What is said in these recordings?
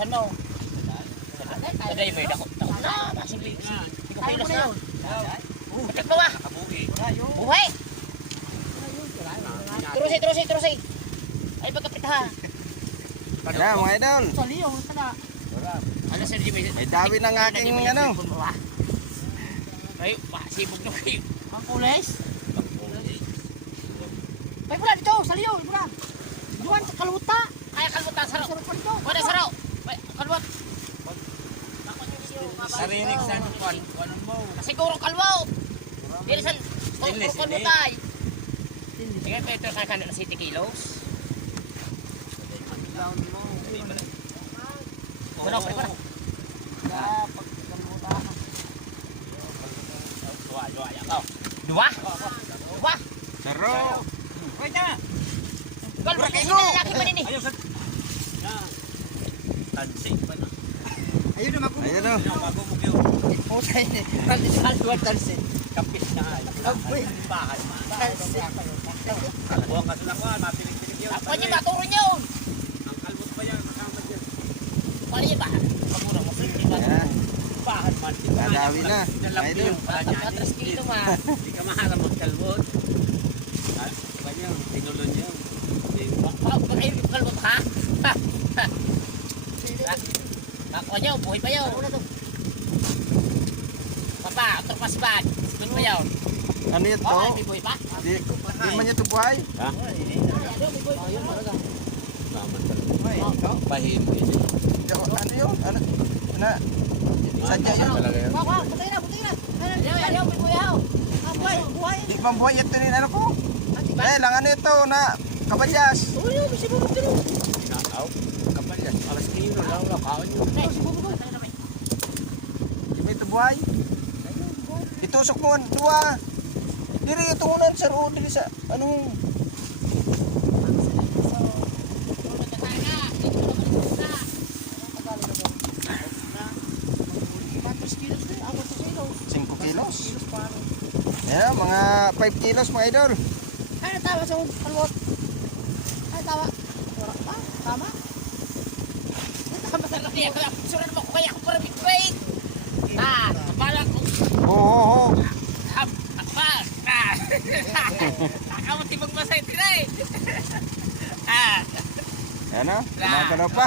Saan mo? Sa driver ako. Na, masimbi. Hindi ko pilos na. Matik mo ba? Buhay! Turusi. Ay, pagkapit ha. Kaya mga idol. Saliyo, tala. Ano sir, di May dawi ng aking ano. Ay, sibog na kayo. Ang pulis? Ay, pula dito, saliyo, pula. Duwan, kaluta. Ay, kalbutan, saro. Sarap pa dito. Wala, saro. Kalbut. Saririk sa ano mo? Siguro kalbo. Dili san kalbutay. Sige, ito sa kanan na 70 kilos. Wala, wala. Dua? Saro. Wait na! Kalbo na sila laki man ini. Ayaw sa... Tansig pa na. Ayun na magkumukyo. Ayun o. Magumugyo. Putay ni. Kalduan talsin. Kapis na ay. Apoy. Bahay man. Talsin. Buwang kasulakuan, mapilig-pilig yun. Ako niya maturo niyo. Ang kalbot pa yan, kasama dyan. Paano niya ba? Pagmura mo. Bahay man. Nadawi na. Idol. Patras kilo ma. Hindi ka mahala magkalbot. Iba niyo, tinulon niyo. Ay, kalbot ha? Ako niyo, buhay pa yun. Papa, turpas bag. Doon pa yun. Ano ito? Oh, may buhay pa? Di man niya ito buhay. Ha? Pahim. Ano yun? Ano? Sadya yun? Putay na. Ayaw, may buhay ako. Buhay. Di man buhay ito rin ano ko. Eh, lang ano ito na kabalyas. Uy, may sibubog din. Nakaw. Kapal yan. Alas kilo lang. Kaon yun. Di ba ito buhay? Itusok mo ang duwa. Diri ito unan sa roon. Diri sa ano. Kilos. 5 kilos. Ayan, mga 5 kilos mga idol. Ay, natawa sa kalwot. Ay, tawa. Wala pa. Tama. Suran mo ko kaya ako para big break. Kapala ko. Oo. Ako tibag masay tinay. Ayan o, gumagalaw pa.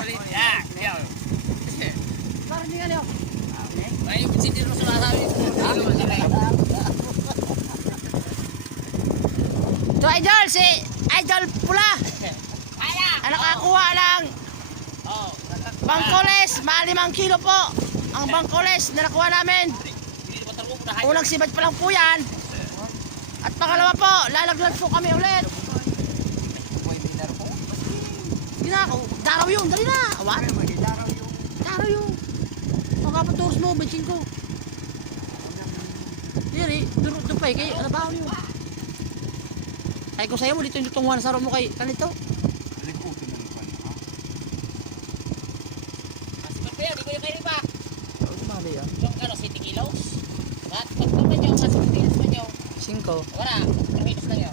Parang hindi nga niyo. Ay, hindi mo sinasabi. So, idol, si Idol Pula. Kaya. Ang nakakuha ng Oh, bangkoles. Mga 5 kilo po. Ang bangkoles na nakuha namin. hindi mo tarong na hay. Unang sibad pa lang po yan. At pangalawa po, lalaglag po kami ulit. Ginako, daraw yun, dali na. What? Daraw yun. Magkapaturos mo, bensin ko. Diri, doon pa kayo, ano ba yun? Ay ko sa'yo mo, dito yung tutunguhan sa room mo kay kanito. Masipat pa yan, di ko yung kayo ba? Tumali yan. Yung ano, 70 kilos? At pagkaman nyo, mas kilos pa nyo. 5. Wala, permitos na nyo.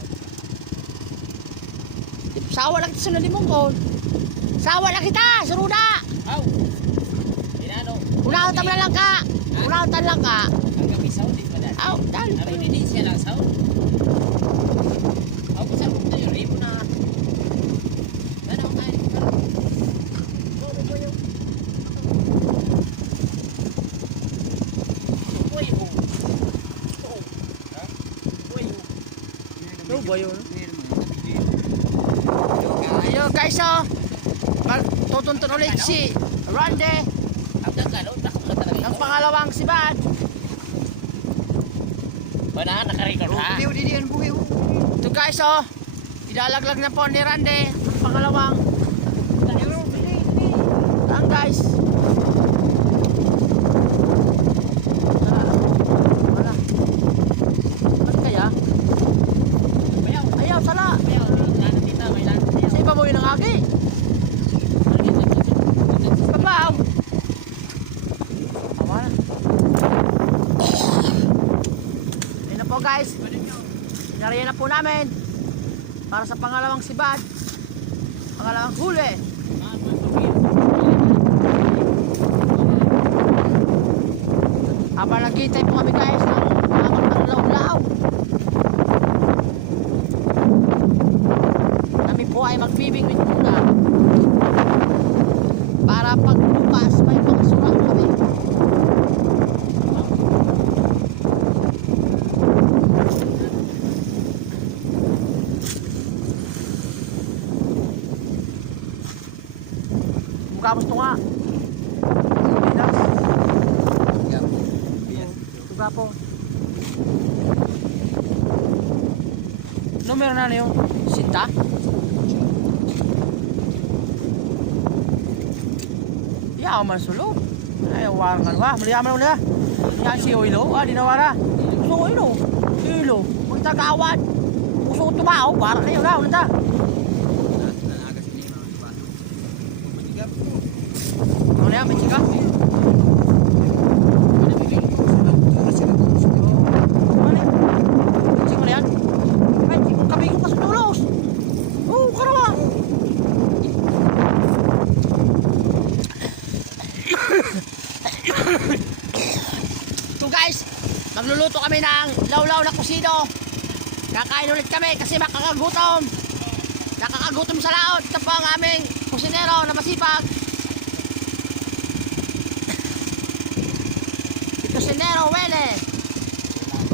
Sawa lang kita sa nalimong ko. Sawa lang kita, suruda. Aw! Dinano. Unahutan mo na lang ka. Unahutan lang ka. Hanggang isaw, di ba dahil? Aw, dali pa Ano yun. hindi siya lang saw? Aw, kung saan mo na yun, rin mo na. Ano ako kain? Uy, oh. Uy, oh. Ano ba yun? Ayun guys, oh. Tutuntun ulit si Randy Hanggang gano'n, nakapula talaga ng ito. pangalawang sibad. Wala, nakarecord ha? Ito guys, oh. Ilalaglag na po ni Randy ang pangalawang. Ang guys. Wala. Ano kaya? Bayaw, Ayaw, sala. bayaw. May lanan dito, may lanan dito. Sa iba mo yun ang agi. Babaw. Tama na. Ayun na po guys. Nariyan na po namin. Para sa pangalawang sibad. Pangalawang huli. Habang naghihintay po kami guys ng mga law-law. Kami po ay magbibingwit muna. Para pag bukas may pangsurang kami. Mukha gusto nga. Pinas. Tuga po. Numero na yung sinta? Ayaw man sulo. Ayaw warang kan wah. Maliyaman mo na. Yan si Oilo. Di nawara. Gusto ko Oilo. Oilo. Kung tagawad. Gusto ko tumao. Warang kayo na. Ulit na. Ano yan? May chika? So guys, magluluto kami ng lawlaw na kusido. Kakain ulit kami kasi makakagutom. Nakakagutom sa laot. Ito po ang aming kusinero na masipag. Kusinero Wele.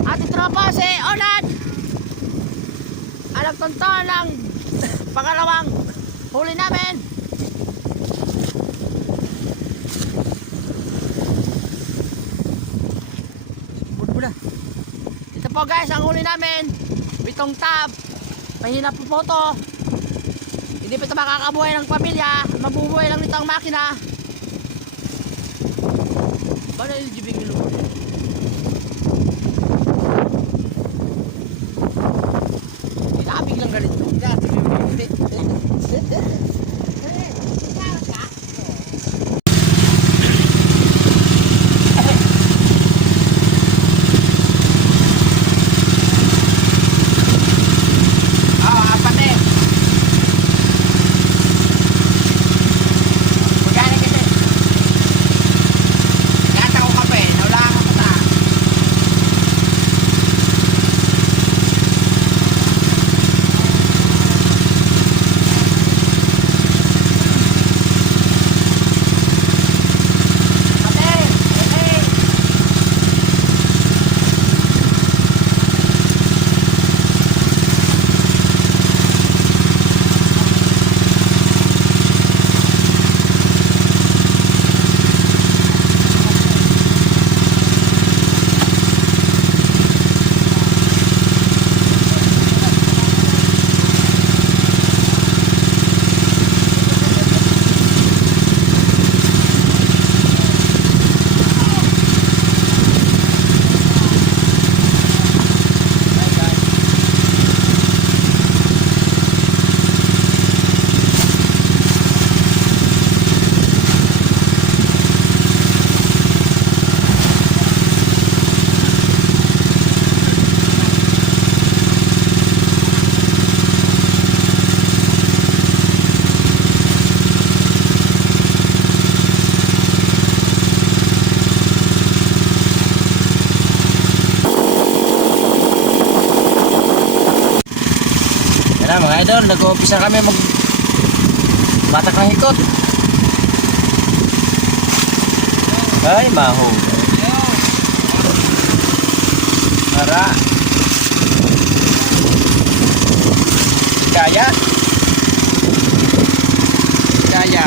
At ito na po si Onad. Ang nagtunton ng pangalawang huli namin. Ito po guys ang huli namin. 7 tab. Mahina po po to. Hindi pa ito makakabuhay ng pamilya. Mabubuhay lang nito ang makina. Bala yung jibing ilo. Inabig lang ganito. Yan na mga idol, nag-uumpisa kami mag batak ng hikot. Ay, maho. Para. Kaya. Kaya.